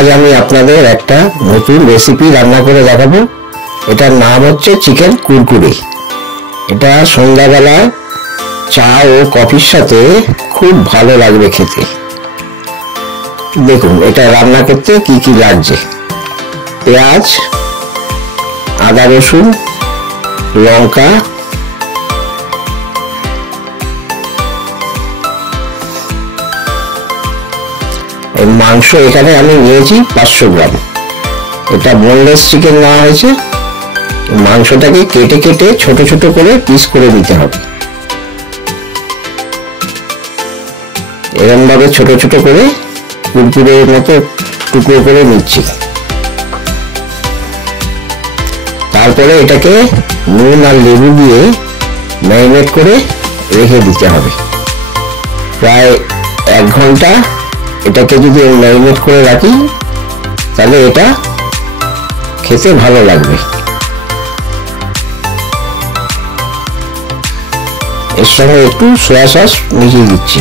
আজ আমি আপনাদের একটা নতুন রেসিপি রান্না করে দেখাবো। এটার নাম হচ্ছে চিকেন কুরকুরে। এটা সন্ধ্যাবেলা চা ও কফির সাথে খুব ভালো লাগবে খেতে। দেখুন এটা রান্না করতে কি কি লাগছে। পেঁয়াজ, আদা রসুন, লঙ্কা, মাংস এখানে আমি নিয়েছি 500 গ্রাম। এটা বোনলেস চিকেন নেওয়া হয়েছে। মাংসটাকে কেটে কেটে ছোট ছোট করে পিস করে নিতে হবে। এরকম ভাবে ছোট ছোট করে কুরকুরের মতো টুকরো করে নিচ্ছি। তারপরে এটাকে নুন আর লেবু দিয়ে ম্যারিনেট করে রেখে দিতে হবে প্রায় 1 ঘন্টা। এটাকে যদি ম্যারিনেট করে রাখি তাহলে এটা খেতে ভালো লাগবে। এর সঙ্গে একটু সয়া সস মিশিয়ে দিচ্ছি।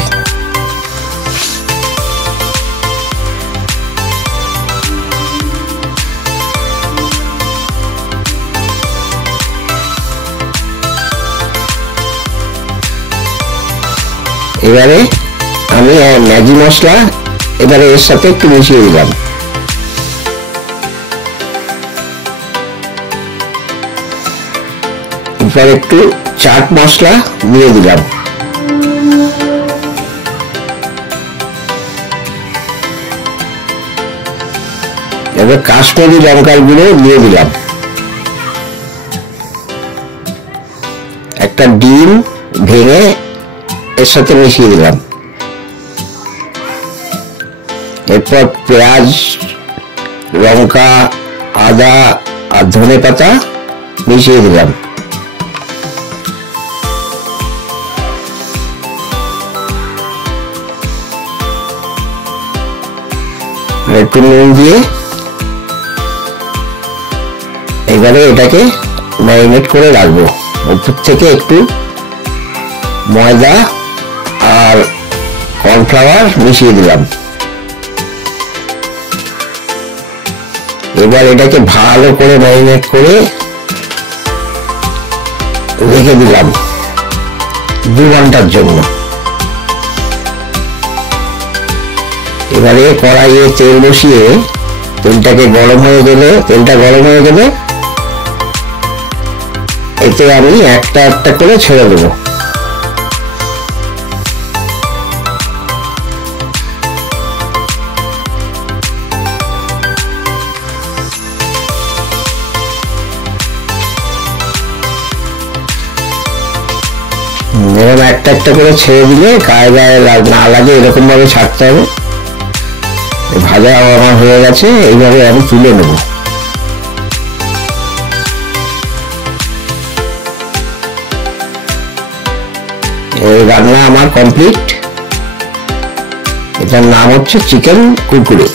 এবারে আমি ম্যাগি মশলা এবারে এর সাথে একটু মিশিয়ে দিলাম। এবার একটু চাট মশলা দিয়ে দিলাম। এবার কাশ্মীরি লঙ্কার গুঁড়ো দিয়ে দিলাম। একটা ডিম ভেঙে এর সাথে মিশিয়ে দিলাম। এরপর পেঁয়াজ, লঙ্কা, আদা আর ধনে পাতা মিশিয়ে দিলাম। একটু নুন দিয়ে এবারে এটাকে ম্যারিনেট করে রাখবো। উপর থেকে একটু ময়দা আর কর্নফ্লাওয়ার মিশিয়ে দিলাম। এবার এটাকে ভালো করে ম্যারিনেট করে রেখে দিলাম 2 ঘন্টার জন্য। এবারে কড়াইয়ে তেল বসিয়ে তেলটা গরম হয়ে গেলে এতে আমি একটা একটা করে ছেড়ে দেবো। এরকম একটা একটা করে ছেড়ে দিলে গায়ে গায়ে না লাগে, এরকম ভাবে ছাড়তে হবে। ভাজা আমার হয়ে গেছে, এইভাবে আমি তুলে নেব। এই রান্না আমার কমপ্লিট। এটার নাম হচ্ছে চিকেন কুরকুরে।